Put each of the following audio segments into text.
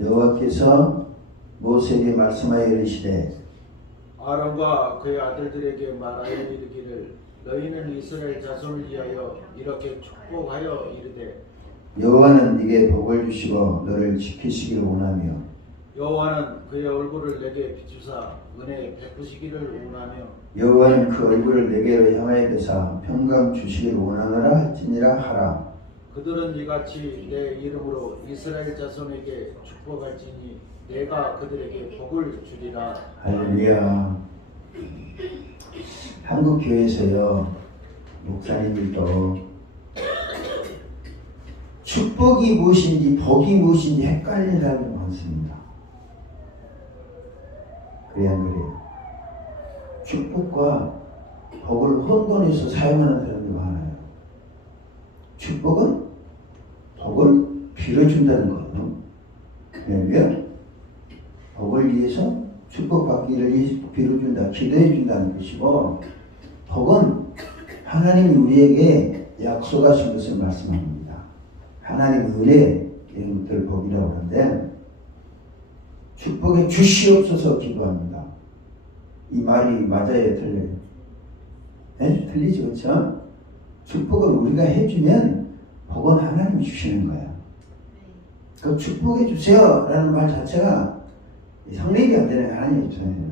여호와께서 모세에게 말씀하여 이르시되 아론과 그의 아들들에게 말하여 이르기를 너희는 이스라엘 자손을 위하여 이렇게 축복하여 이르되 여호와는 네게 복을 주시고 너를 지키시기를 원하며 여호와는 그의 얼굴을 내게 비추사 은혜 베푸시기를 원하며 여호와는 그 얼굴을 내게로 향하여 대사 평강 주시기를 원하노라 할지니라 하라. 그들은 이같이 내 이름으로 이스라엘 자손에게 축복할지니 내가 그들에게 복을 주리라. 할렐루야. 한국 교회에서요 목사님들도 축복이 무엇인지 복이 무엇인지 헷갈리는 사람이 많습니다. 그래 안 그래요? 축복과 복을 혼돈해서 사용하는 사람들이 많아요. 축복은 복을 빌어준다는 거예요. 왜냐면 복을 위해서 축복받기를 위해서 빌어준다, 기도해준다는 것이고, 복은 하나님이 우리에게 약속하신 것을 말씀합니다. 하나님의 은혜, 이런 것들을 복이라고 하는데, 축복에 주시옵소서 기도합니다. 이 말이 맞아요, 틀려요? 네? 틀리죠, 그렇죠? 축복을 우리가 해주면 복은 하나님이 주시는 거야. 그 축복해 주세요 라는 말 자체가 성립이 안 되는 하나님의 입장이에요.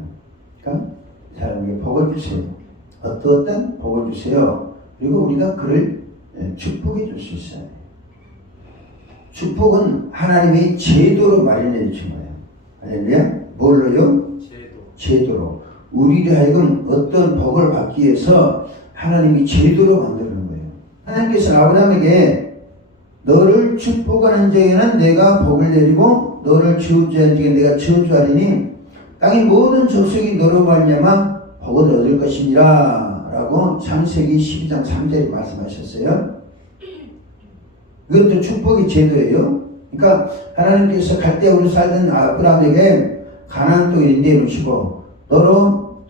그러니까 사람에게 복을 주세요. 어떤 복을 주세요. 그리고 우리가 그를 축복해 줄 수 있어요. 축복은 하나님의 제도로 마련해 주신 거예요. 할렐루야. 뭘로요? 제도로. 우리를 하여금 어떤 복을 받기 위해서 하나님이 제도로 만드는 거예요. 하나님께서 아브라함에게 너를 축복하는 자에게는 내가 복을 내리고 너를 저주하는 자에게 내가 저주하리니 땅의 모든 족속이 너로 말미암아 복을 얻을 것이니라 라고 창세기 12장 3절에 말씀하셨어요. 이것도 축복의 제도예요. 그러니까 하나님께서 갈대아우르 살던 아브라함에게 가나안 땅에 인도해 놓으시고 너로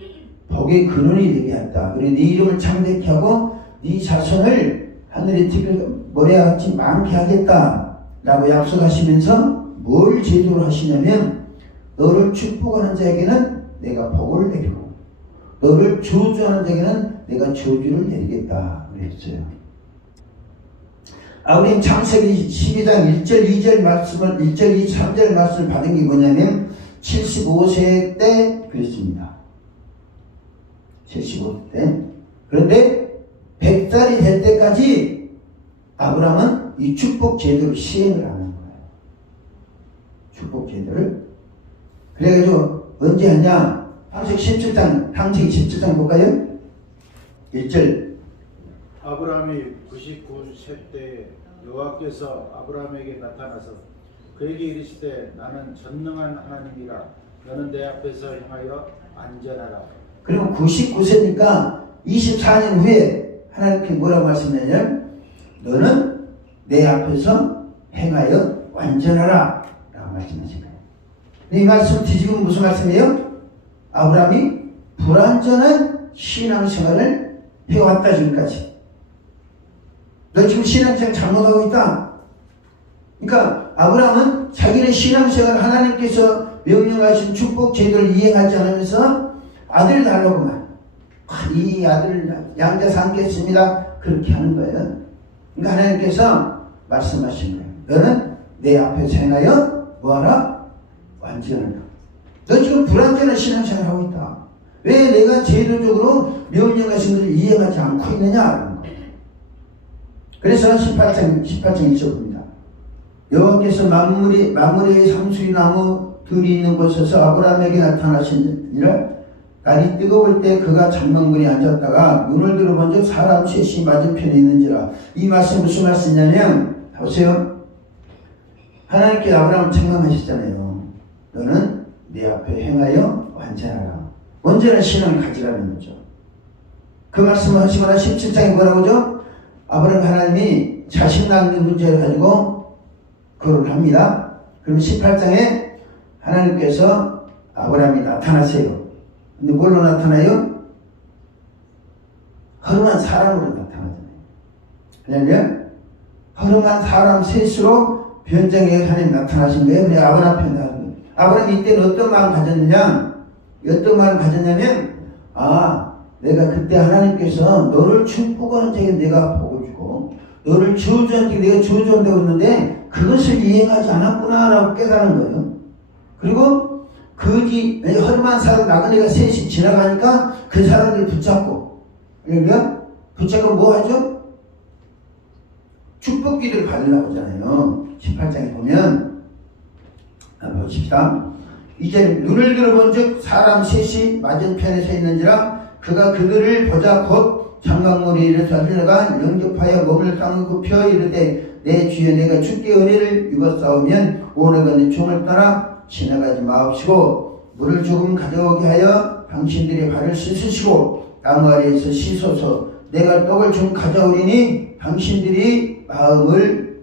복의 근원이 되게 했다. 그리고 네 이름을 창대케 하고 네 자손을 하늘의 티끌 모래와 같이 많게 하겠다 라고 약속하시면서 뭘 제도로 하시냐면 너를 축복하는 자에게는 내가 복을 내리고 너를 저주하는 자에게는 내가 저주를 내리겠다 그랬어요. 우리 창세기 12장 1절 2절 말씀을 1절 2, 3절 말씀을 받은 게 뭐냐면 75세 때 그랬습니다. 75세 때. 그런데 100살이 될 때까지 아브라함은 이 축복 제도를 시행을 하는 거예요. 축복 제도를. 그래가지고 언제 하냐? 창세기 17장 볼까요? 1절. 아브라함이 99세 때 여호와께서 아브라함에게 나타나서 그에게 이르시되 나는 전능한 하나님이라 너는 내 앞에서 행하여 안전하라. 그리고 99세니까 24년 후에 하나님께 뭐라고 말씀하냐면 너는 내 앞에서 행하여 완전하라 라고 말씀하신 거예요. 이 말씀 뒤집으면 무슨 말씀이에요? 아브라함이 불완전한 신앙생활을 해왔다 지금까지. 너 지금 신앙생활 잘못하고 있다. 그러니까 아브라함은 자기의 신앙생활 하나님께서 명령하신 축복 제도를 이행하지 않으면서 아들을 달라고만 이 아들을 양자 삼겠습니다 그렇게 하는 거예요. 그러니까 하나님께서 말씀하신 거예요. 너는 내 앞에서 행하여 뭐하라? 완전하라. 너 지금 불완전한 신앙생활을 하고 있다. 왜 내가 제도적으로 명령하신 것을 이행하지 않고 있느냐? 그래서 18장 1절 봅니다. 여호와께서 만물의 상수리 나무 들이 있는 곳에서 아브라함에게 나타나시니라. 날이 뜨거울 때 그가 장막문에 앉았다가 문을 들어본즉 사람 셋이 맞은편에 있는지라. 이 말씀 무슨 말씀이냐면 보세요. 하나님께 아브라함을 책망하셨잖아요. 너는 내 앞에 행하여 완전하라. 온전한 신앙을 가지라는 거죠. 그 말씀을 하시거나 17장에 뭐라고 하죠? 아브라함 하나님이 자식 낳는 문제를 가지고 그걸 합니다. 그럼 18장에 하나님께서 아브라함이 나타나세요. 근데 뭘로 나타나요? 허름한 사람으로 나타나잖아요. 왜냐면 허름한 사람 셋으로 변장의 하나님 나타나신 거예요. 그냥 아브라함 앞에 나온 거예요. 아브라함이 이때는 어떤 마음 가졌느냐? 어떤 마음 가졌냐면, 내가 그때 하나님께서 너를 축복하는 자에게 내가 복을 주고 너를 저주하는 자에게 내가 저주한다고 했는데 그것을 이행하지 않았구나라고 깨달은 거예요. 그리고 거지 허름한 사람 나그네가 셋이 지나가니까 그 사람들을 붙잡고, 그러니까 붙잡고 뭐 하죠? 축복 기도를 받으려고 하잖아요. 18장에 보면 보십시다. 이제 눈을 들어본 즉 사람 셋이 맞은편에 서 있는지라 그가 그들을 보자 곧 장막물이 이르사 흘러가 영접하여 몸을 땅을 굽혀 이르되 내 주여 내가 주께 은혜를 입었사오면 오늘과 내 종을 떠나 지나가지 마옵시고 물을 조금 가져오게 하여 당신들의 발을 씻으시고 나무 아래에서 씻어서 내가 떡을 좀 가져오리니 당신들이 마음을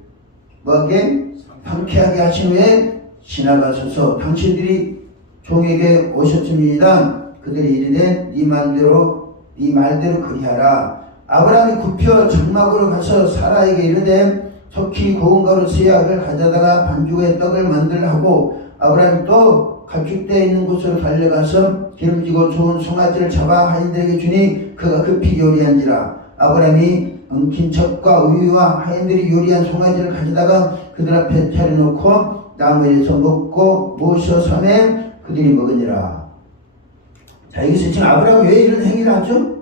뭐하게 상쾌하게 하신 후에 지나가셔서 당신들이 종에게 오셨습니다. 그들이 이르되 네 말대로 그리하라. 아브라함이 굽혀 장막으로 가서 사라에게 이르되 속히 고운 가루 세 알을 가져다가 반죽에 떡을 만들라 하고 아브라함이 또 가축대에 있는 곳으로 달려가서 기름지고 좋은 송아지를 잡아 하인들에게 주니 그가 급히 요리한지라. 아브라함이 엉킨 젖과 우유와 하인들이 요리한 송아지를 가져다가 그들 앞에 차려놓고 나무에서 먹고 모셔 삼에 그들이 먹으니라. 자, 여기서 지금 아브라함이 왜 이런 행위를 하죠?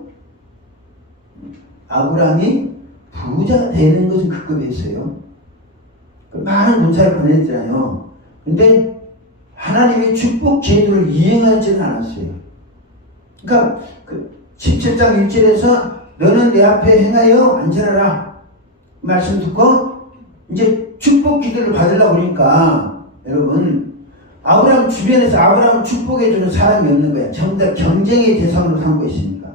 아브라함이 부자 되는 것은 급급했어요. 많은 문자를 보냈잖아요. 근데 하나님의 축복 제도를 이행하지는 않았어요. 그러니까 17장 1절에서 너는 내 앞에 행하여 안전하라 말씀 듣고 이제 축복 기도를 받으려고 하니까 여러분 아브라함 주변에서 아브라함을 축복해주는 사람이 없는 거야. 전부 다 경쟁의 대상으로 삼고 있으니까.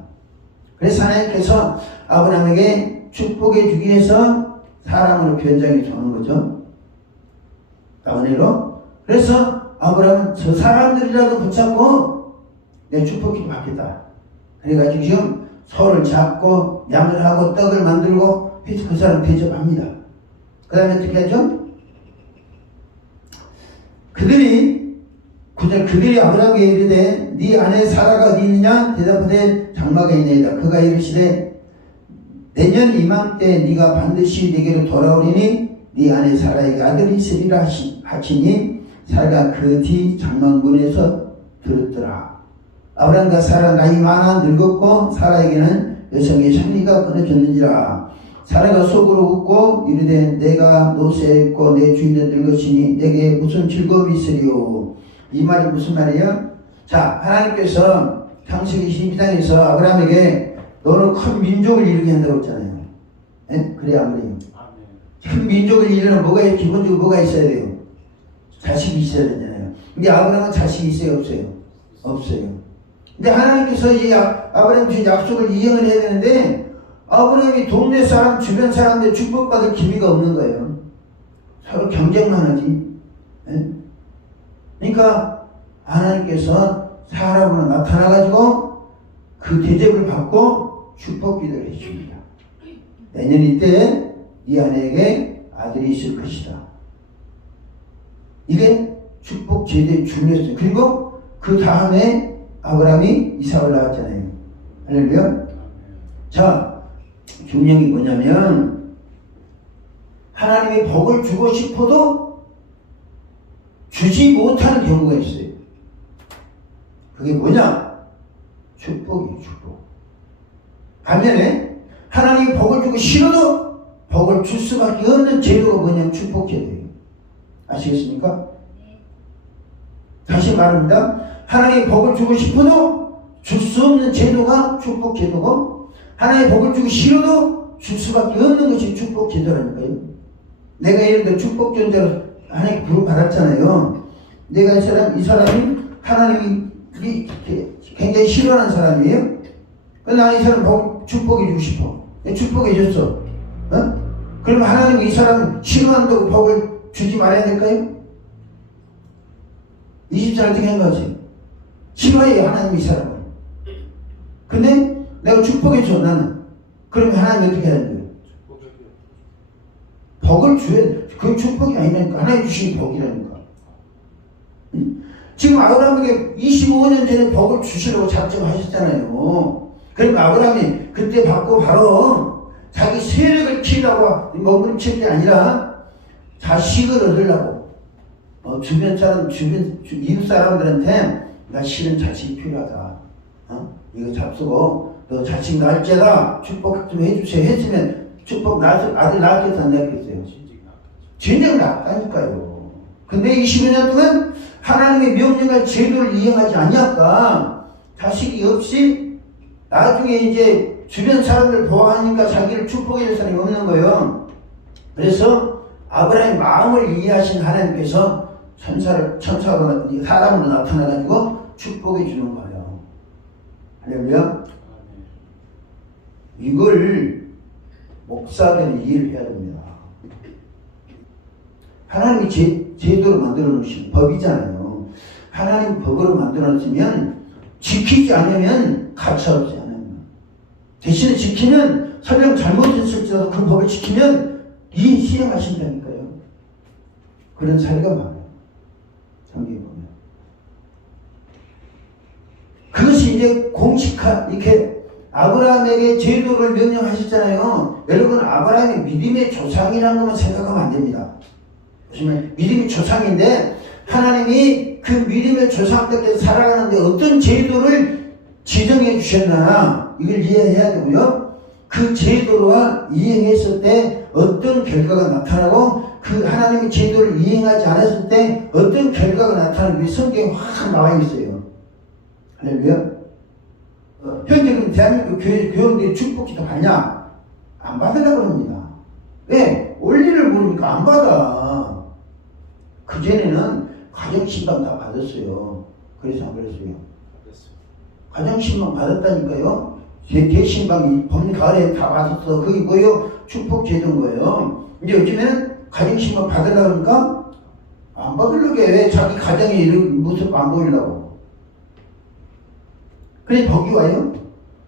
그래서 하나님께서 아브라함에게 축복해주기 위해서 사람으로 변장해 주는 거죠. 은혜로. 그래서 아브라함은 저 사람들이라도 붙잡고 내 축복기도 받겠다. 그래가지고 지금 소를 잡고 양을 하고 떡을 만들고 해서 그 사람 대접합니다. 그 다음에 어떻게 하죠? 그들이 아브라함에게 이르되 네 아내 사라가 어디 있느냐? 대답하되 장막에 있나이다. 그가 이르시되 내년 이맘때 네가 반드시 내게로 돌아오리니 네 아내 사라에게 아들이 있으리라 하시니 사라가 그 뒤 장막문에서 들었더라. 아브라함과 사라 나이 많아 늙었고 사라에게는 여성의 생리가 끊어졌는지라. 사라가 속으로 웃고 이르되 내가 노쇠했고 내 주인은 늙었으니 내게 무슨 즐거움이 있으리요. 이 말이 무슨 말이에요? 자, 하나님께서 창세기 12장에서 아브라함에게 너는 큰 민족을 이루게 한다고 했잖아요. 네? 그래야 안 그래요? 큰 민족을 이루려면 기본적으로 뭐가 있어야 돼요? 자식이 있어야 되잖아요. 근데 아브라함은 자식이 있어요? 없어요? 없어요. 근데 하나님께서 이 아브라함 주신 약속을 이행을 해야 되는데 아브라함이 동네 사람, 주변 사람들 축복받을 기미가 없는 거예요. 서로 경쟁만 하지. 네? 그러니까 하나님께서 사람으로 나타나가지고 그 대접을 받고 축복 기도를 해줍니다. 내년 이때 이 아내에게 아들이 있을 것이다. 이게 축복 제도의 중요했어요. 그리고 그 다음에 아브라함이 이삭을 낳았잖아요. 할렐루야. 자, 중요한 게 뭐냐면 하나님이 복을 주고 싶어도 주지 못하는 경우가 있어요. 그게 뭐냐? 축복이에요. 축복. 반면에 하나님이 복을 주고 싫어도 복을 줄 수밖에 없는 제도가 뭐냐면 축복 제도예요. 아시겠습니까? 다시 말합니다. 하나님이 복을 주고 싶어도 줄 수 없는 제도가 축복 제도고 하나님이 복을 주고 싫어도 줄 수밖에 없는 것이 축복 제도라니까요. 내가 예를 들어 축복 전자로 하나님 부름 받았잖아요. 내가 이 사람이 하나님이 굉장히 싫어하는 사람이에요. 그래서 나는 이 사람 축복해 주고 싶어. 축복해 줬어. 그럼 하나님이 이 사람 싫어한다고 복을 주지 말아야 될까요? 20절 어떻게 한 거지? 싫어해요, 하나님이 이 사람을. 근데 내가 축복해 줘, 나는. 그러면 하나님이 어떻게 해야 돼요? 복을 줘야 돼. 그 축복이 아니라니까. 하나님 주신 복이라니까. 응? 지금 아브라함에게 25년 전에 복을 주시려고 작정하셨잖아요. 그러니까 아브라함이 그때 받고 바로 자기 세력을 키우려고 머무름칠 게 아니라 자식을 얻으려고 주변 사람, 이웃 사람들한테 나 실은 자식이 필요하다. 이거 잡수고 너 자식 낳을지라 축복 좀 해주세요. 했으면 축복 아들 낳았겠어 안 낳았겠어요? 진정 낳았다니까요. 근데 25년 동안 하나님의 명령과 제도를 이행하지 않냐까 자식이 없이 나중에 이제 주변 사람들 보호하니까 자기를 축복해 줄 사람이 없는 거예요. 그래서 아브라함의 마음을 이해하신 하나님께서 천사로 사람으로 나타나가지고 축복해 주는 거예요. 할렐루야. 이걸 목사들이 이해를 해야 됩니다. 하나님이 제도로 만들어 놓으신 법이잖아요. 하나님 법으로 만들어 놓으면 지키지 않으면 가차없지 않아요. 대신에 지키면 설령 잘못했을지라도 그 법을 지키면 실행하신다니까요. 그런 사례가 많아요. 성경에 보면. 그것이 이제 공식화, 이렇게 아브라함에게 제도를 명령하셨잖아요. 여러분, 아브라함이 믿음의 조상이라는 것만 생각하면 안 됩니다. 보시면 믿음의 조상인데 하나님이 그 믿음의 조상답게 살아가는데 어떤 제도를 지정해 주셨나 이걸 이해해야 되고요. 그 제도와 이행했을 때 어떤 결과가 나타나고 그 하나님의 제도를 이행하지 않았을 때 어떤 결과가 나타나는지 성경에 확 나와 있어요. 할렐루야. 현재 그럼 대한민국 교회들이 축복기도 받냐? 안 받으려고 합니다. 왜? 원리를 모르니까 안 받아. 그전에는 가정신방 다 받았어요. 그래서 안 그랬어요. 가정신방 받았다니까요. 대신방이 봄, 가을에 다 받았어. 그게 뭐예요? 축복제도인 거예요. 근데 요즘에는 가정신방 받으려고 하니까 안 받으려고 해. 왜? 자기 가정의 이런 모습 안 보이려고. 그래 복이 와요?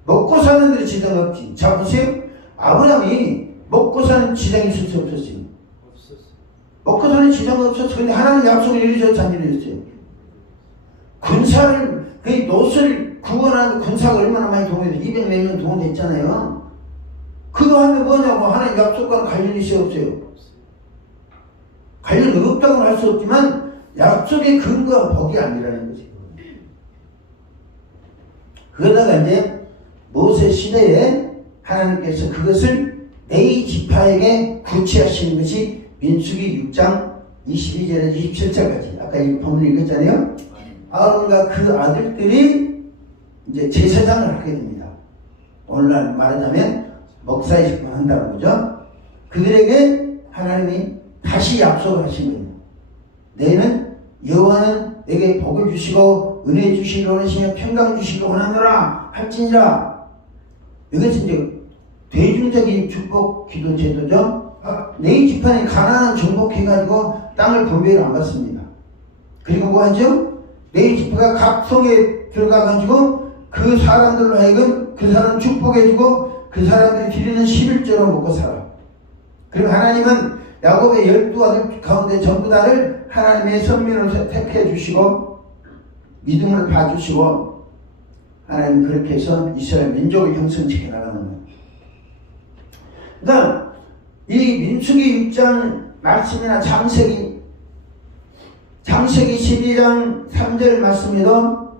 먹고 사는 데는 지장 없지. 자 보세요. 아브라함이 먹고 사는 지장이 있을 수 없었어요. 먹고 사는 지장은 없었어. 근데 하나님 약속을 이루셨지 안 이루셨어요? 군사를 그 롯을 구원하는 군사가 얼마나 많이 동원돼서 200몇 명 동원됐잖아요. 그거 하면 뭐냐고. 하나님 약속과는 관련이 있어요 없어요? 관련이 없다고는 할 수 없지만 약속의 근거가 복이 아니라는 거지. 그러다가 이제 모세 시대에 하나님께서 그것을 레위 지파에게 구체하시는 것이 민수기 6장 22절에서 27절까지 아까 이 본문 읽었잖아요. 아론과 그 아들들이 이제 제사장을 하게 됩니다. 오늘날 말하자면 목사의 직분을 한다는 거죠. 그들에게 하나님이 다시 약속을 하신 거예요. 너희는 여호와는 내게 복을 주시고 은혜 주시기를 원하시며 평강 주시기를 원하노라 할지니라. 이것은 이제 대중적인 축복 기도 제도죠. 레위 지파는 가나안 정복해가지고 땅을 분배를 안 받습니다. 그리고 뭐 하죠? 레위 지파가 각 성에 들어가가지고 그 사람들로 하여금 그 사람 축복해주고 그 사람들이 드리는 11조로 먹고 살아. 그리고 하나님은 야곱의 12아들 가운데 전부 다를 하나님의 선민으로 택해 주시고 믿음을 봐주시고 하나님 그렇게 해서 이스라엘 민족을 형성시켜 나가는 거예요. 그다음 이 민수기 6장 말씀이나 창세기 12장 3절 말씀에도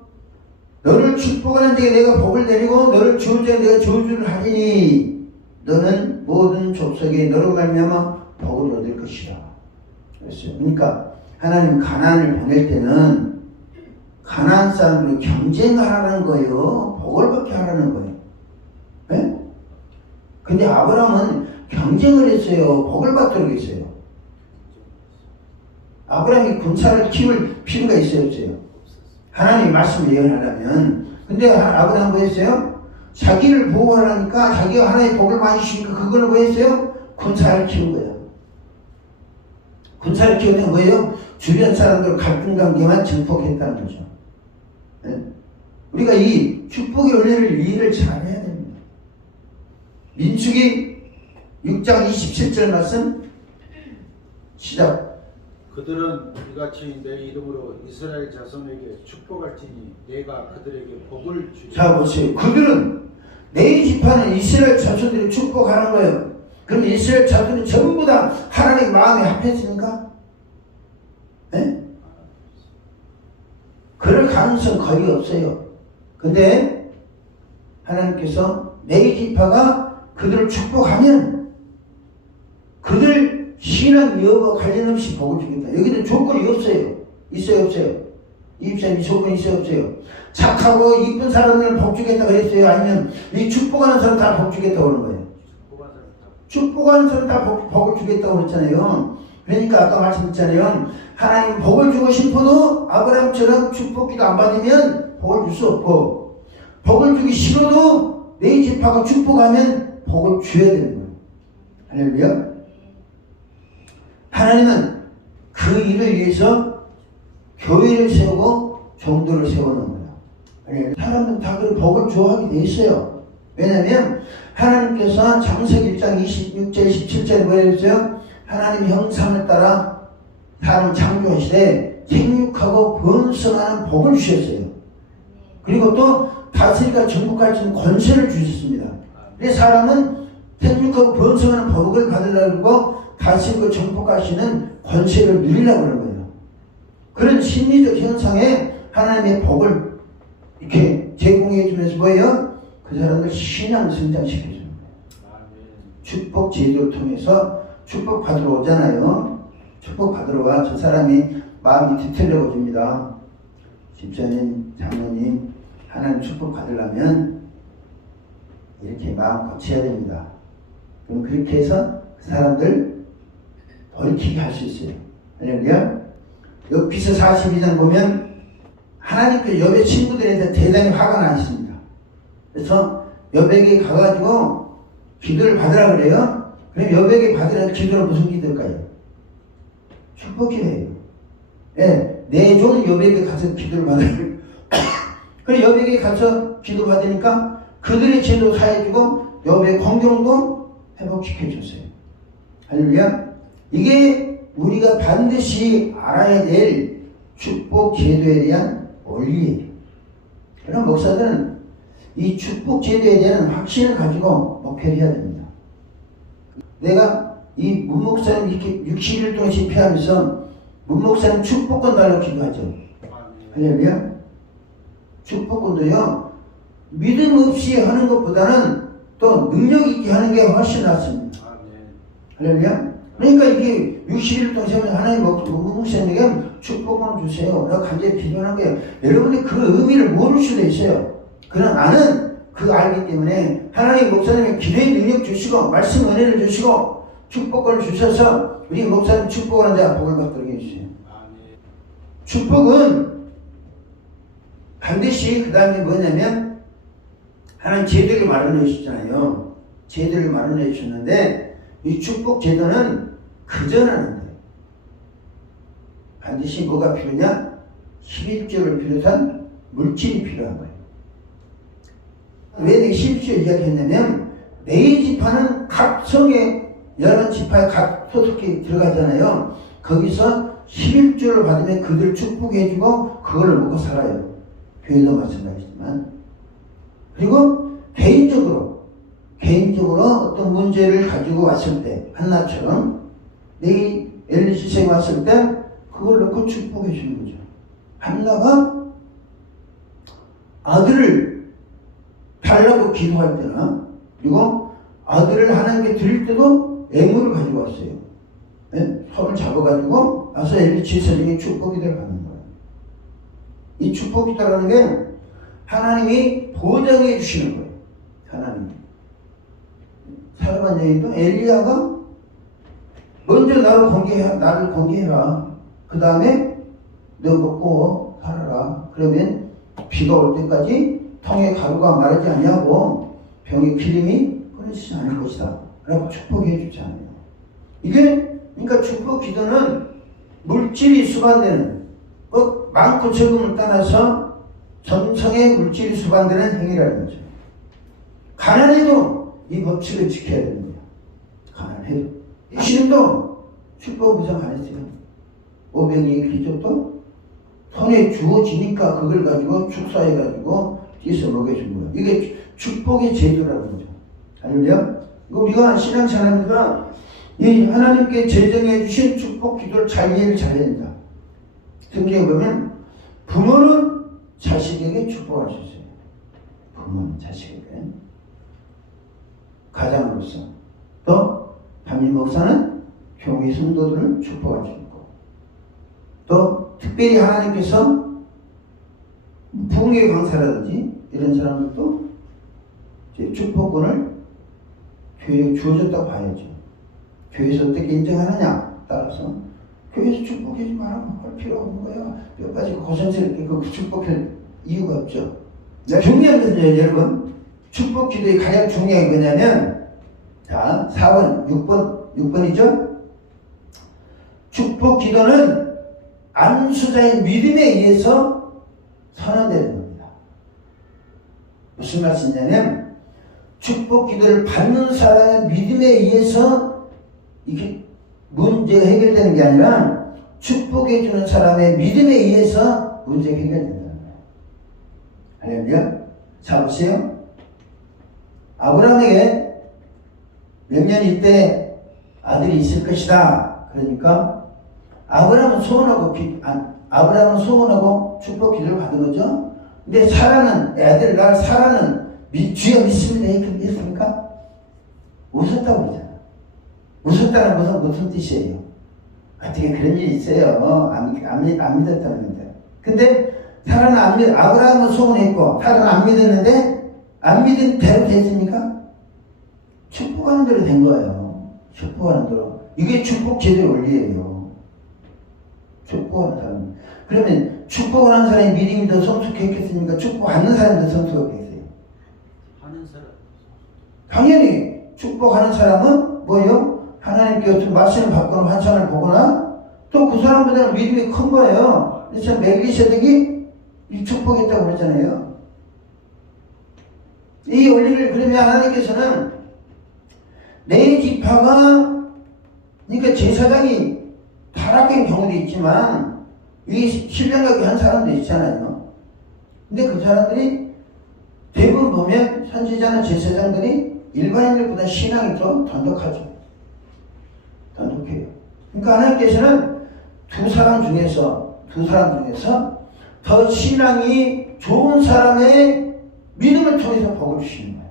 너를 축복하는 자에게 내가 복을 내리고 너를 주는 자에게 내가 저주를 하리니 너는 모든 족속에 너로 말미암아 복을 얻을 것이라 그랬어요. 그러니까 하나님 가나안을 보낼 때는 가나안 사람들이 경쟁하라는 거예요. 복을 받게 하라는 거예요. 네? 근데 아브라함은 경쟁을 했어요. 복을 받도록 했어요. 아브라함이 군사를 키울 필요가 있어요 없어요? 하나님의 말씀을 예언하려면. 근데 아브라함 뭐 했어요? 자기를 보호하려니까 자기가 하나님의 복을 많이 주시니까 그거는 뭐 했어요? 군사를 키운 거예요. 군사를 키우는 뭐예요? 주변 사람들 갈등 관계만 증폭했다는 거죠. 네? 우리가 이 축복의 원리를 이해를 잘 해야 됩니다. 민수기 6장 27절 말씀 시작. 그들은 이같이 내 이름으로 이스라엘 자손에게 축복할지니 내가 그들에게 복을 주리라. 자 보세요. 그들은 네 지파는 이스라엘 자손들이 축복하는 거예요. 그럼 이스라엘 자손이 전부 다 하나님 마음에 합했습니까? 네? 그럴 가능성 거의 없어요. 근데 하나님께서 네 지파가 그들을 축복하면 그들 신앙 여부와 관련 없이 복을 주겠다. 여기는 조건이 없어요. 있어요, 없어요? 이입사님이 조건이 있어요, 없어요? 착하고 이쁜 사람들은 복 주겠다 그랬어요? 아니면 이 축복하는 사람 다 복 주겠다고 그러는 거예요? 축복하는 사람 다 복을 주겠다고 그랬잖아요. 그러니까 아까 말씀드렸잖아요. 하나님 복을 주고 싶어도 아브라함처럼 축복기도 안 받으면 복을 줄 수 없고, 복을 주기 싫어도 네 지파가 축복하면 복을 줘야 되는 거예요. 할렐루야. 하나님은 그 일을 위해서 교회를 세우고 종도를 세우는 거예요. 사람은 다 그 복을 좋아하게 돼 있어요. 왜냐하면 하나님께서 창세기 1장 26절 17절에 뭐라 했어요? 하나님 형상을 따라 사람을 창조하시되 생육하고 번성하는 복을 주셨어요. 그리고 또 다스리가 정복할 수 있는 권세를 주셨습니다. 그래서 사람은 생육하고 번성하는 복을 받으려고 다스리고 정복하시는 권세를 누리려고 하는 거예요. 그런 심리적 현상에 하나님의 복을 이렇게 제공해 주면서 뭐예요? 그 사람을 신앙 성장시켜 주는 거예요. 축복 제도를 통해서 축복 받으러 오잖아요. 축복 받으러 와. 저 사람이 마음이 뒤틀려집니다. 집사님, 장모님, 하나님 축복 받으려면 이렇게 마음 고쳐야 됩니다. 그럼 그렇게 해서 그 사람들 돌이키게 할 수 있어요. 할렐루야. 욥기서 42장 보면 하나님께 욥의 친구들한테 대단히 화가 나 있습니다. 그래서 욥에게 가가지고 기도를 받으라 그래요. 그럼 욥에게 받으라는 기도는 무슨 기도일까요? 축복 기도예요. 예, 내 종 욥에게 가서 기도를 받으라. 그럼 욥에게 가서 기도 받으니까 그들의 죄도 사해주고 욥의 공경도 회복시켜줬어요. 할렐루야. 이게 우리가 반드시 알아야 될 축복 제도에 대한 원리예요. 그럼 목사들은 이 축복 제도에 대한 확신을 가지고 목회를 해야 됩니다. 내가 이 문목사님 이렇게 60일 동안 집회하면서 문목사님 축복권 달라고 기도하죠. 할렐루야. 축복권도요, 믿음 없이 하는 것보다는 또 능력 있게 하는 게 훨씬 낫습니다. 할렐루야. 그러니까 이게 60일 동안 세우면 하나님 문목사님에게 축복권 주세요. 내가 간절히 기도하는 거예요. 여러분들 그 의미를 모를 수도 있어요. 그러나 나는 그거 알기 때문에 하나님 목사님의 기도의 능력 주시고 말씀 은혜를 주시고 축복권을 주셔서 우리 목사님 축복하는 자 복을 받도록 해주세요. 축복은 반드시 그 다음에 뭐냐면 하나님 제도를 마련해 주셨잖아요. 제도를 마련해 주셨는데 이 축복 제도는 그전하는 거예요. 반드시 뭐가 필요냐? 11조를 비롯한 물질이 필요한 거예요. 왜 내가 11조 이야기했냐면 네 지파는 각 성에 여러 지파에 각 소속이 들어가잖아요. 거기서 11조를 받으면 그들 축복해주고 그걸로 먹고 살아요. 교회도 마찬가지지만. 그리고 개인적으로 어떤 문제를 가지고 왔을 때 한나처럼 내 엘리시세에 왔을 때 그걸 놓고 축복해 주는 거죠. 한나가 아들을 달라고 기도할 때나 그리고 아들을 하나님께 드릴 때도 애물을 가지고 왔어요. 네? 손을 잡아가지고 와서 엘리시세에게 축복기도를 받는 거예요. 이 축복기도라는 게 하나님이 보장해 주시는 거예요. 하나님이. 사람한 여인도 엘리야가 먼저 나를 공개해라. 그 다음에 너 먹고 살아라. 그러면 비가 올 때까지 통에 가루가 마르지 아니하고 병의 기름이 끊어지지 않을 것이다. 라고 축복해 주잖아요. 이게 그러니까 축복 기도는 물질이 수반되는 많고 적음을 떠나서 정성의 물질이 수반되는 행위라는 거죠. 가난해도 이 법칙을 지켜야 되는 거예요. 가난해도. 신도 축복 구성 안 했어요. 오병이의 기적도 손에 주어지니까 그걸 가지고 축사해가지고 뒤에서 먹여준 거예요. 이게 축복의 제도라는 거죠. 할렐루야. 우리가 신앙생활하면서 이 하나님께 제정해 주신 축복 기도를 잘 이해를 잘해야 된다. 성경에 보면 부모는 자식에게 축복할 수 있어요. 부모는 자식에게. 가장으로서. 또 담임 목사는 교회 성도들을 축복할 수 있고, 또 특별히 하나님께서 부흥의 강사라든지 이런 사람들도 이제 축복권을 교회에 주어졌다고 봐야죠. 교회에서 어떻게 인정하느냐 따라서 교회에서 축복해주지 말라고 할 필요 없는 거야. 몇 가지 고생스럽게 그 축복할 이유가 없죠. 중요한 것은요, 여러분. 축복 기도의 가장 중요한 게 뭐냐면, 자, 4번, 6번이죠? 축복 기도는 안수자의 믿음에 의해서 선언되는 겁니다. 무슨 말씀이냐면, 축복 기도를 받는 사람의 믿음에 의해서 이게 문제가 해결되는 게 아니라 축복해 주는 사람의 믿음에 의해서 문제가 해결된다는 거예요. 할렐루야. 자, 보세요. 아브라함에게 몇 년 이때 아들이 있을 것이다. 그러니까 아브라함은 소원하고 축복 기도를 받은 거죠. 근데 사라는 애들 낳을 사라는 주여 믿습니다. 그렇게 했습니까? 웃었다고 그러잖아. 웃었다는 것은 무슨 뜻이에요? 어떻게 그런 일이 있어요? 안 믿었다는 건데. 근데 사라는 아브라함은 소원했고 사라는 안 믿었는데 안 믿은 대로 됐습니까? 축복하는 대로 된 거예요. 축복하는 대로. 이게 축복 제도의 원리예요. 축복하는 사람. 그러면 축복하는 사람의 믿음이 더 성숙했겠습니까? 축복하는 사람이 더 성숙했겠어요? 하는 사람. 당연히 축복하는 사람은 뭐예요? 하나님께 어떤 말씀을 받거나 환상을 보거나 또 그 사람보다는 믿음이 큰 거예요. 그래서 멜기세덱이 축복했다고 그랬잖아요. 이 원리를 그러면 하나님께서는 내 지파가 그러니까 제사장이 타락한 경우도 있지만 이 신령하게 한 사람도 있잖아요. 근데 그 사람들이 대부분 보면 선지자나 제사장들이 일반인들보다 신앙이 더 돈독하죠. 돈독해요. 그러니까 하나님께서는 두 사람 중에서 더 신앙이 좋은 사람의 믿음을 통해서 복을 주시는 거예요.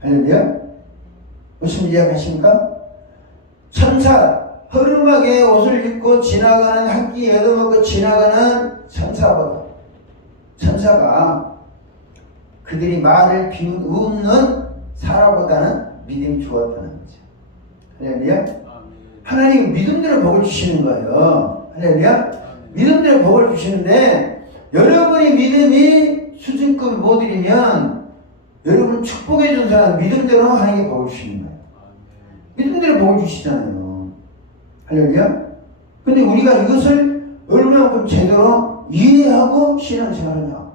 할렐루야. 무슨 이야기하십니까? 천사, 허름하게 옷을 입고 지나가는 한 끼 얻어먹고 지나가는 천사가 그들이 말을 비웃는 사람보다는 믿음이 좋았다는 거죠. 할렐루야. 하나님 믿음대로 복을 주시는 거예요. 할렐루야. 믿음대로 복을 주시는데 여러분이 믿음이 수준급을 못 드리면 여러분 축복해 준 사람 믿음대로 하나님께 복을 주시는 거예요. 믿음대로 복을 주시잖아요. 할렐루야. 근데 우리가 이것을 얼마만큼 제대로 이해하고 신앙생활하냐.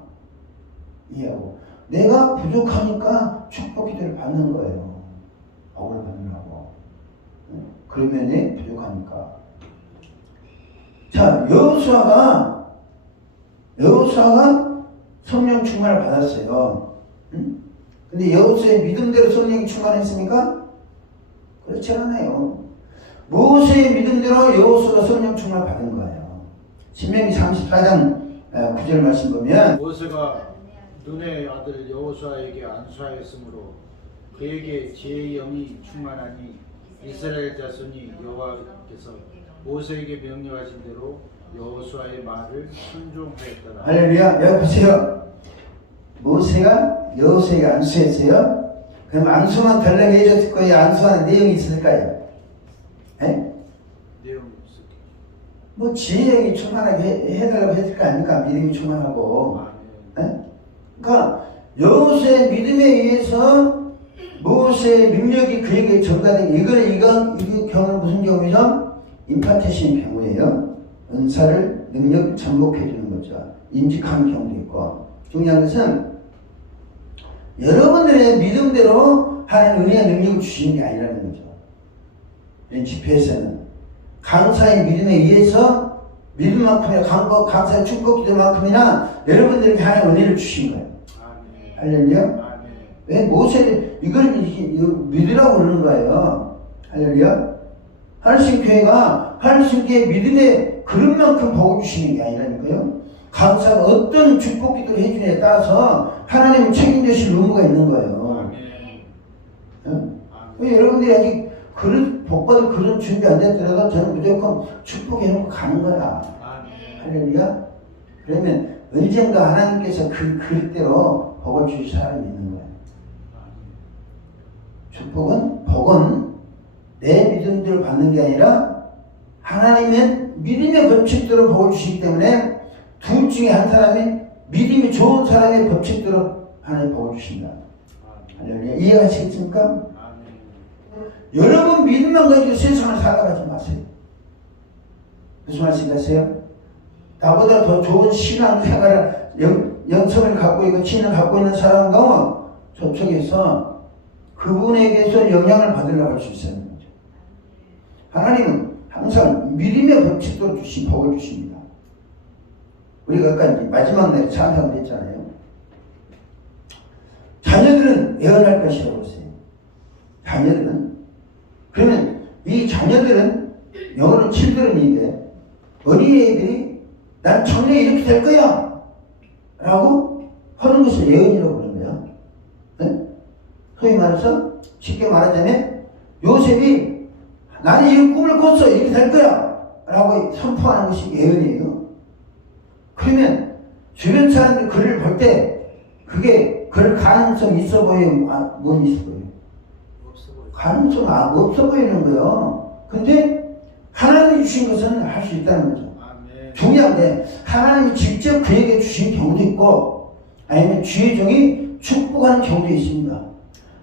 이해하고. 내가 부족하니까 축복 기도를 받는 거예요. 복을 받으려고. 그러면은 부족하니까. 자, 여호수아가 성령 충만을 받았어요. 응? 근데 여호수아의 믿음대로 성령이 충만했습니까? 그렇지 않아요. 모세의 믿음대로 여호수아가 성령 충만을 받은 거예요. 신명기 34장 9절 말씀 보면 모세가 눈의 아들 여호수아에게 안수하였으므로 그에게 지혜의 영이 충만하니 이스라엘 자손이 여호와께서 모세에게 명령하신 대로 여호수아의 말을 순종하였더라. 할렐루야. 여기 보세요. 모세가 여호수아에게 안수했어요. 그럼 안수만 달라게 해줬을 거예요? 안수하는 내용이 있을까요? 에? 내용이 있을까요? 뭐 지혜형이 충만하게 해달라고 했을 거 아닙니까? 믿음이 충만하고. 에? 그러니까 여호수아의 믿음에 의해서 모세의 능력이 그에게 전가된 이 경우는 무슨 경우이죠? 임파테이션 경우예요. 은사를 능력 전복해 주는 거죠. 인직하는 경우도 있고. 중요한 것은 여러분들의 믿음대로 하나님 은혜와 능력을 주시는 게 아니라는 거죠. 집회에서는 강사의 믿음에 의해서 믿음만큼이나 강사의 축복 기도만큼이나 여러분들에게 하나님 은혜를 주신 거예요. 할렐루야. 왜 모세 이걸 믿으라고 그러는 거예요. 할렐루야. 하늘신 교회가 하늘신 교회 믿음의 그릇만큼 복을 주시는 게 아니라니까요. 강사가 어떤 축복 기도를 해주냐에 따라서 하나님은 책임지실 의무가 있는 거예요. 여러분들이 아직 복받을 그런 준비 안 됐더라도 저는 무조건 축복해놓고 가는 거야. 할렐루야. 그러면 언젠가 하나님께서 그 그릇대로 복을 주실 사람이 있는 거예요. 복은 내 믿음대로 받는 게 아니라 하나님의 믿음의 법칙대로 복을 주시기 때문에 둘 중에 한 사람이 믿음이 좋은 사람의 법칙대로 하나님 복을 주신다. 할렐루야. 이해하시겠습니까? 여러분 믿음만 가지고 세상을 살아가지 마세요. 무슨 말씀이세요? 나보다 더 좋은 신앙 생활을 영성을 갖고 있고 지능을 갖고 있는 사람과 저쪽에서 그분에게서 영향을 받으려고 할 수 있어요. 하나님은 항상 믿음의 법칙대로 주신 복을 주십니다. 우리가 아까 이제 마지막 날에 찬양을 했잖아요. 자녀들은 예언할 것이라고 했어요. 자녀들은. 그러면 이 자녀들은 영어로 children인데 어린이들이 난 청년이 이렇게 될 거야 라고 하는 것을 예언이라고 그러는 거야. 네? 소위 말해서 쉽게 말하자면 요셉이 나는 이런 꿈을 꿨어 이렇게 될 거야 라고 선포하는 것이 예언이에요. 그러면 주변 사람들이 그를 볼 때 그게 그럴 가능성이 있어 보여요? 못 있어 보여요? 가능성 없어 보이는 거예요. 근데 하나님이 주신 것은 할 수 있다는 거죠. 중요한 게 하나님이 직접 그에게 주신 경우도 있고 아니면 주의 종이 축복하는 경우도 있습니다.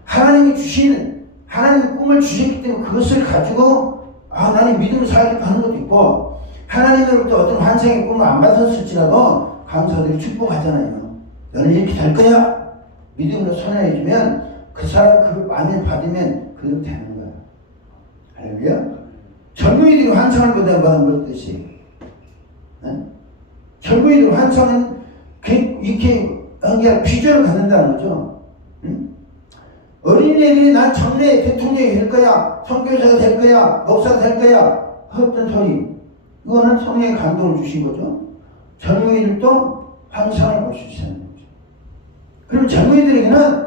하나님이 주시는 하나님이 꿈을 주셨기 때문에 그것을 가지고 나는 믿음을 살겠다 하는 것도 있고 하나님으로부터 어떤 환상의 꿈을 안 받았을지라도 감사들이 축복하잖아요. 너는 이렇게 될 거야. 믿음으로 선언해주면 그 사람 그 마음에 받으면 그대로 되는 거야. 할렐루야. 젊은이들이 환상을 보다는 무슨 뜻이에요? 젊은이들 환상은 이렇게 한 게 아니라 비전을 갖는다는 거죠. 어린애들이 난 청래 대통령이 될 거야, 선교사가 될 거야, 목사가 될 거야 했던 소리, 이거는 성령의 감동을 주신 거죠. 젊은이들도 환상을 볼 수 있다는 거죠. 그럼 젊은이들에게는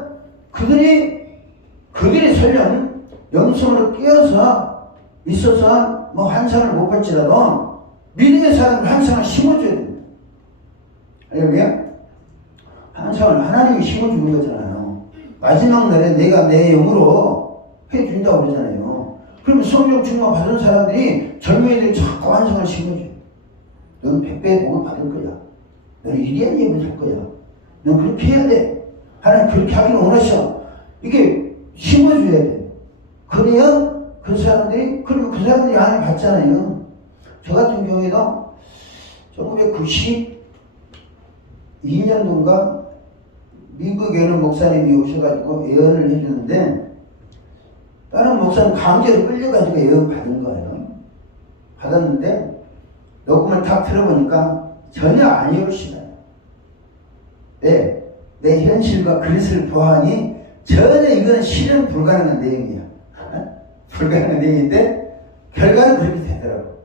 그들이 설령 영성으로 깨어서 있어서 뭐 환상을 못 볼지라도 믿음의 사람은 환상을 심어줘야 됩니다. 할렐루야. 환상을 하나님이 심어주는 거잖아요. 마지막 날에 내가 내 영으로 해준다고 그러잖아요. 그러면 성령 충만 받은 사람들이 젊은이들이 자꾸 환상을 심어줘요. 너는 100배의 복을 받을 거야. 너는 위대한 예물 될 거야. 넌 그렇게 해야 돼. 하나님 그렇게 하기를 원하셔. 이게 심어줘야 돼. 그래야 그 사람들이, 그리고 그 사람들이 안을 받잖아요. 저 같은 경우에도 1992년도인가 미국에 있는 목사님이 오셔가지고 예언을 해주는데 다른 목사님 강제로 끌려가지고 예언 받은 거예요. 받았는데 녹음을 딱 들어보니까 전혀 안 이루시나요. 내 현실과 그릇을 보아하니 전혀 이건 실현 불가능한 내용이야. 불가능한 내용인데 결과는 그렇게 되더라고.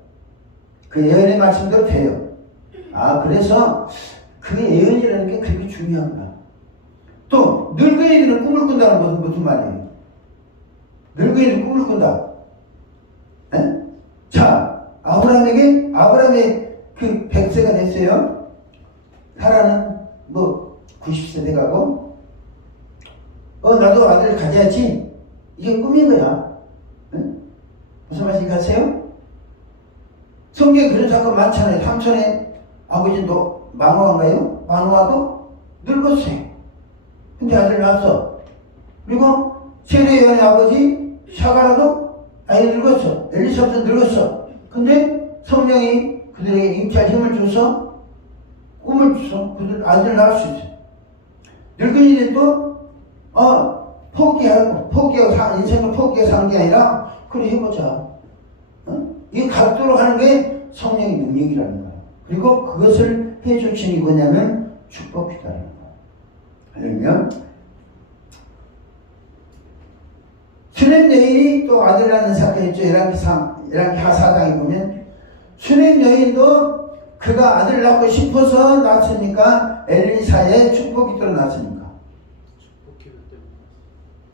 그 예언의 말씀대로 돼요. 그래서 그 예언이라는 게 그렇게 중요합니다. 또 늙은이들은 꿈을 꾼다는 것은 무슨 말이에요? 늙은이들은 꿈을 꾼다. 네? 자, 아브라함의 그 100세가 됐어요. 사라는 뭐 90세 돼가고 나도 아들을 가져야지. 이게 꿈인 거야. 네? 무슨 말인지 아세요? 성경에 그런 사건 많잖아요. 삼촌의 아버지도 마노아인가요? 마노아도 늙었어요. 근데 아들 낳았어. 그리고 세례요한의 아버지 샤가라도 아이 늙었어. 엘리사벳도 늙었어. 근데 성령이 그들에게 임할 힘을 줘서 꿈을 줘서 그들 아들을 낳을 수 있어요. 늙은이들도 포기하고 인생을 포기해서 사는 게 아니라 그래 해보자. 이 갖도록 하는 게 성령의 능력이라는 거예요. 그리고 그것을 해주신 게 뭐냐면 축복이다라는 거예요. 할렐루야. 수냄 여인이 또 아들 낳는 사건이 있죠. 열왕기하 4장에 보면 수냄 여인도 그가 아들 낳고 싶어서 낳았으니까 엘리사의 축복기도로 낳았으니까.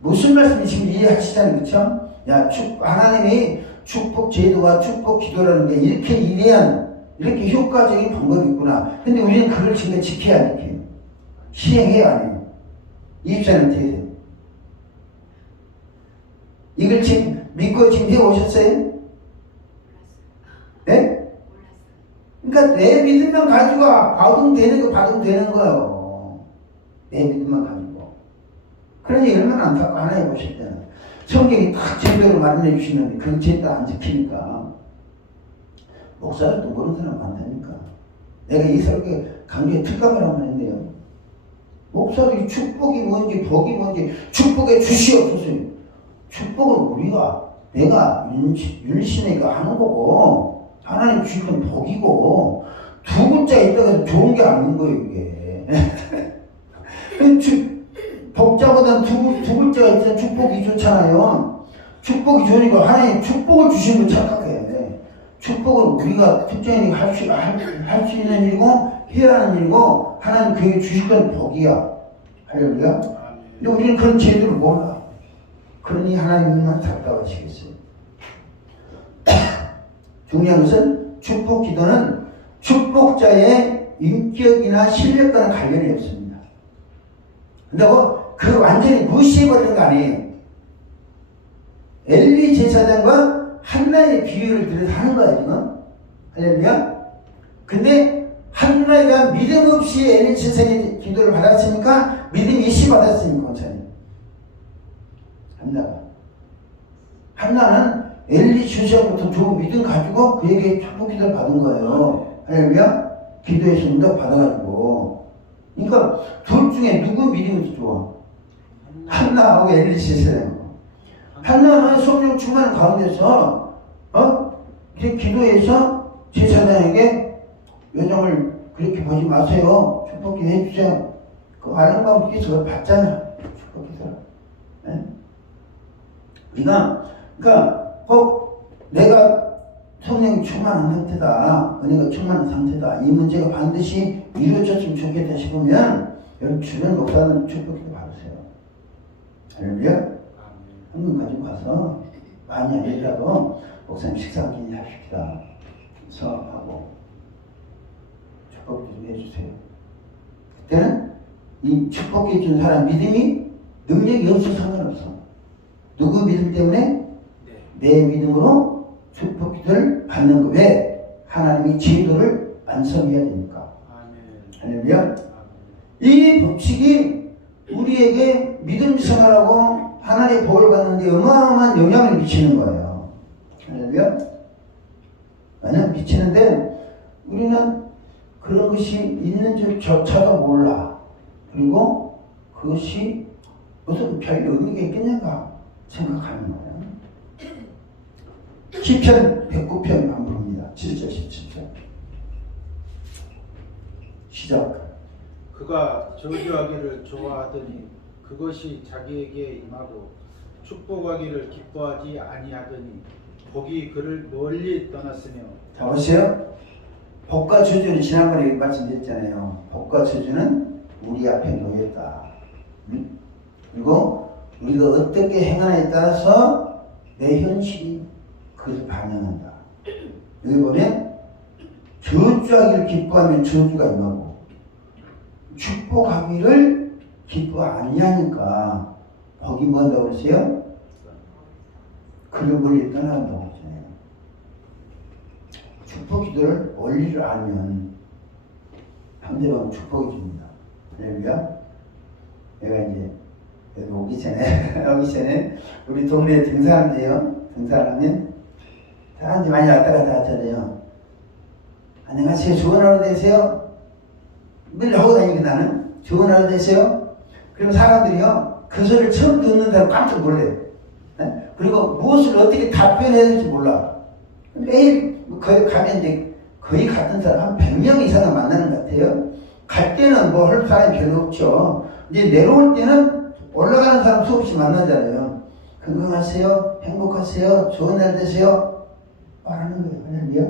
무슨 말씀인지 지금 이해하시잖아요. 그렇죠? 야, 하나님이 축복 제도와 축복 기도라는 게 이렇게 이래한 이렇게 효과적인 방법이 있구나. 근데 우리는 그걸 지금 지켜야 이렇게 시행해야 해요. 이 입장은 어떻게 돼요? 이걸 지금 믿고 지금 해오셨어요? 네? 그러니까 내 믿음만 가지고 받으면 되는 거예요. 내 믿음만 가지고. 그러니 얼마나 안타깝고 하나님 보실 때는 성경이 딱 제대로 마련해 주시는데 그 제도 안 지키니까 목사를 또 모르는 사람 많다니까. 내가 이스라엘에 강조에 특강을 한번 했네요. 목사들이 축복이 뭔지 복이 뭔지 축복에 주시옵소서. 축복은 내가 윤신이가 하는 거고 하나님 주시는 복이고 두 글자 있다가 좋은 게 아닌 거예요 이게. 복자보다 두 글자가 있어야 축복이 좋잖아요. 축복이 좋으니까 하나님 축복을 주신 걸 착각해. 축복은 우리가 특정인이 할 수 있는 일이고 해야 하는 일이고 하나님 그에게 주시던 복이야. 할렐루야. 근데 우리는 그런 제도를 몰라. 그러니 하나님만 답답하시겠어요. 중요한 것은 축복 기도는 축복자의 인격이나 실력과는 관련이 없습니다. 근데 그 완전히 무시해버리는 거 아니에요. 엘리 제사장과 한나의 비유를 들여서 하는 거야 지금. 할렐루야. 근데 한나가 믿음 없이 엘리 제사장의 기도를 받았으니까 믿음이 있이 받았으니까 원천이. 한나는 엘리 제사장부터 좋은 믿음 가지고 그에게 축복 기도를 받은 거예요. 할렐루야. 기도의 힘도 받아가지고. 그러니까 둘 중에 누구 믿음이 더 좋아? 한나하고 엘리 제사장. 한나는 성령 충만 가운데서 이렇게 기도해서 제사장에게 여정을 그렇게 보지 마세요. 축복기도 해주세요. 그 말랑방 속에서 그걸 받잖아. 축복기도. 네? 그러니까 꼭 내가 성령이 충만한 상태다. 은혜가 충만한 상태다. 이 문제가 반드시 이루어졌으면 좋겠다 싶으면 여러분 주변 목사는 축복기도 받으세요. 할렐루야. 한번 가지고 가서 많이 아니라도 목사님 식사 한 끼 합시다. 수업하고 축복기 좀 해주세요. 그때는 이 축복기 준 사람 믿음이 능력이 없어서 상관없어. 누구 믿음 때문에? 내 믿음으로 축복기를 받는 거. 왜? 하나님이 제도를 완성해야 되니까. 할렐루야. 이 법칙이 우리에게 믿음 생활하고 하나님의 복을 받는데 어마어마한 영향을 미치는 거예요. 할렐루야. 만약 미치는데 우리는 그런 것이 있는 줄조차도 몰라. 그리고 그것이 무슨 별 의미가 있겠는가 생각하는 거예요. 시편 109편 한번 부릅니다. 7절 17절 시작. 그가 저주하기를 좋아하더니 그것이 자기에게 임하고 축복하기를 기뻐하지 아니하더니 복이 그를 멀리 떠났으며. 자 보세요. 복과 저주는 지난번에 말씀드렸잖아요. 복과 저주는 우리 앞에 놓였다. 그리고 우리가 어떻게 행하느냐에 따라서 내 현실이 그것을 반영한다. 여기 보면 저주하기를 기뻐하면 저주가 임하고 축복하기를 기뻐 아니하니까 복이 뭔다고 그러세요? 그를 멀리 떠난다고 그러잖아요. 축복 기도를 원리를 알면 상대방 축복이 줍니다. 할렐루야. 내가 이제 여기 오기 전에 우리 동네에 등산한대요. 등산하면 사람들이 많이 왔다 갔다 하잖아요. 안녕하세요. 좋은 하루 되세요. 늘 하고 다니고 나는 좋은 하루 되세요. 그럼 사람들이요 그 소리를 처음 듣는 사람 깜짝 놀래요. 네? 그리고 무엇을 어떻게 답변해야 될지 몰라. 매일 거기 가면 이제 거의 같은 사람 한 100명 이상을 만나는 것 같아요. 갈 때는 뭐 할 사람이 별로 없죠. 이제 내려올 때는 올라가는 사람 수없이 만나잖아요. 건강하세요, 행복하세요, 좋은 날 되세요 말하는 거예요. 할렐루야.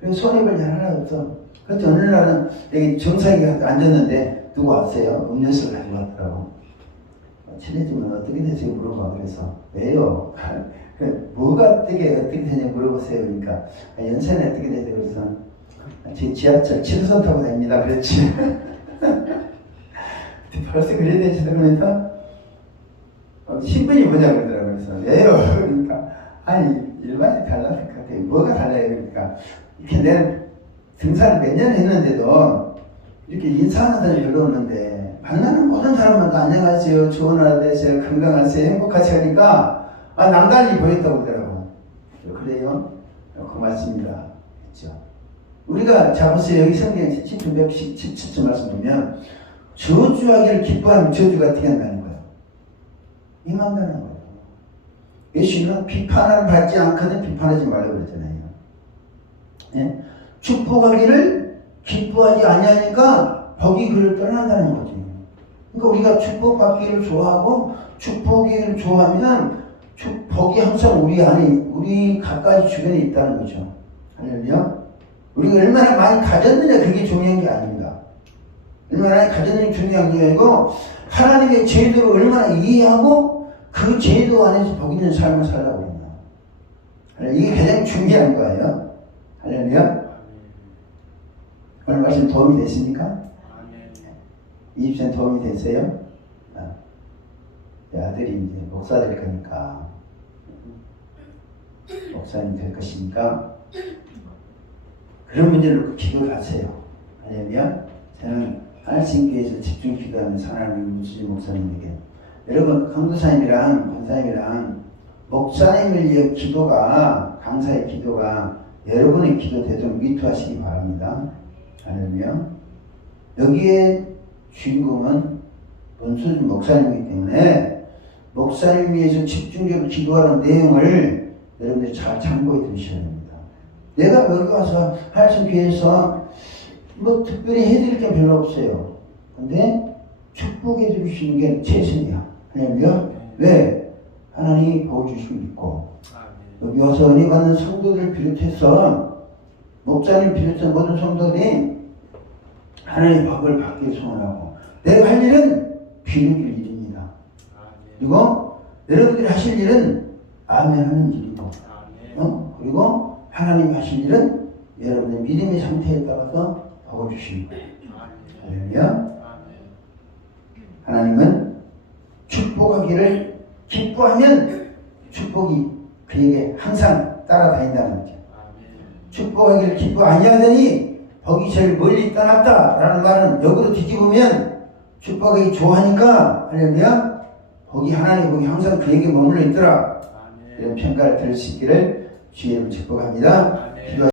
그래서 손해볼 일 하나 없어. 그런데 어느 날은 여기 정상에 앉았는데 누구 왔어요? 음료수를 가지고 왔더라고. 친해지면 어떻게 되세요? 물어봐. 그래서 왜요? 뭐가 어떻게 되냐 물어보세요. 그러니까 연세는 어떻게 되세요? 그래서 제 지하철 7호선 타고 다닙니다. 그렇지. 벌써 그래야 되지. 그러면서 신분이 뭐냐 그러더라고요. 그래서 왜요? 그러니까 아니 일반이 달라질 것 같아요. 뭐가 달라요? 그러니까 이렇게 내가 등산을 몇 년 했는데도 이렇게 인사하는 사람이 별로 없는데 만나는 모든 사람마다 안녕하세요, 좋은 하루 되세요, 건강하세요, 행복하세요 하니까 남달리 보였다고 그러더라고요. 그래요? 고맙습니다. 그렇죠? 우리가 자보세요. 여기 성경 107절 말씀 보면 저주하기를 기뻐하면 저주가 어떻게 한다는 거예요? 임한다는 거예요. 예수님은 비판을 받지 않거든 비판하지 말라고 그랬잖아요. 예? 축복하기를 기뻐하지 아니하니까 복이 그를 떠난다는 거지. 그러니까 우리가 축복받기를 좋아하고 축복을 좋아하면 복이 항상 우리 안에 우리 가까이 주변에 있다는 거죠. 할렐루야. 우리가 얼마나 많이 가졌느냐 그게 중요한 게 아닙니다. 얼마나 많이 가졌느냐 중요한 게 아니고 하나님의 제도를 얼마나 이해하고 그 제도 안에서 복 있는 삶을 살라고 합니다. 이게 가장 중요한 거예요. 할렐루야. 오늘 말씀 도움이 됐습니까? 이 집사님 도움이 됐어요? 아들이 이제 목사 될 거니까 목사님 될 것이니까 그런 문제를 기도를 하세요. 왜냐면 저는 하나님께서 집중 기도하면서 하나님 문수진 목사님에게 여러분 강도사님이랑 권사님이랑 목사님을 위한 기도가 강사의 기도가 여러분의 기도 되도록 위투하시기 바랍니다. 할렐루야. 여기에 주인공은 문수진 목사님이기 때문에 목사님 위해서 집중적으로 기도하는 내용을 여러분들이 잘 참고해 두셔야 됩니다. 내가 여기 와서 하나님께서 뭐 특별히 해드릴 게 별로 없어요. 근데 축복해 주시는 게 최선이야. 할렐루야. 왜? 하나님이 복 주시고 있고 여기 와서 은혜 받는 성도들을 비롯해서 목사님 비롯한 모든 성도들이 하나님의 복을 받기 소원하고 내가 할 일은 비누길 일입니다. 그리고 여러분들이 하실 일은 아멘 하는 일이고 그리고 하나님 하실 일은 여러분의 믿음의 상태에 따라서 복을 주십니다. 할렐루야. 하나님은 축복하기를 기뻐하면 축복이 그에게 항상 따라다닌다는 거죠. 축복하기를 기뻐 아니하더니 복이 제일 멀리 떠났다라는 말은 역으로 뒤집으면 축복하기 좋아하니까 할렐루야 복이 하나님의 복이 항상 그에게 머물러 있더라. 이런 평가를 들을 수 있기를 주의 이름으로 축복합니다.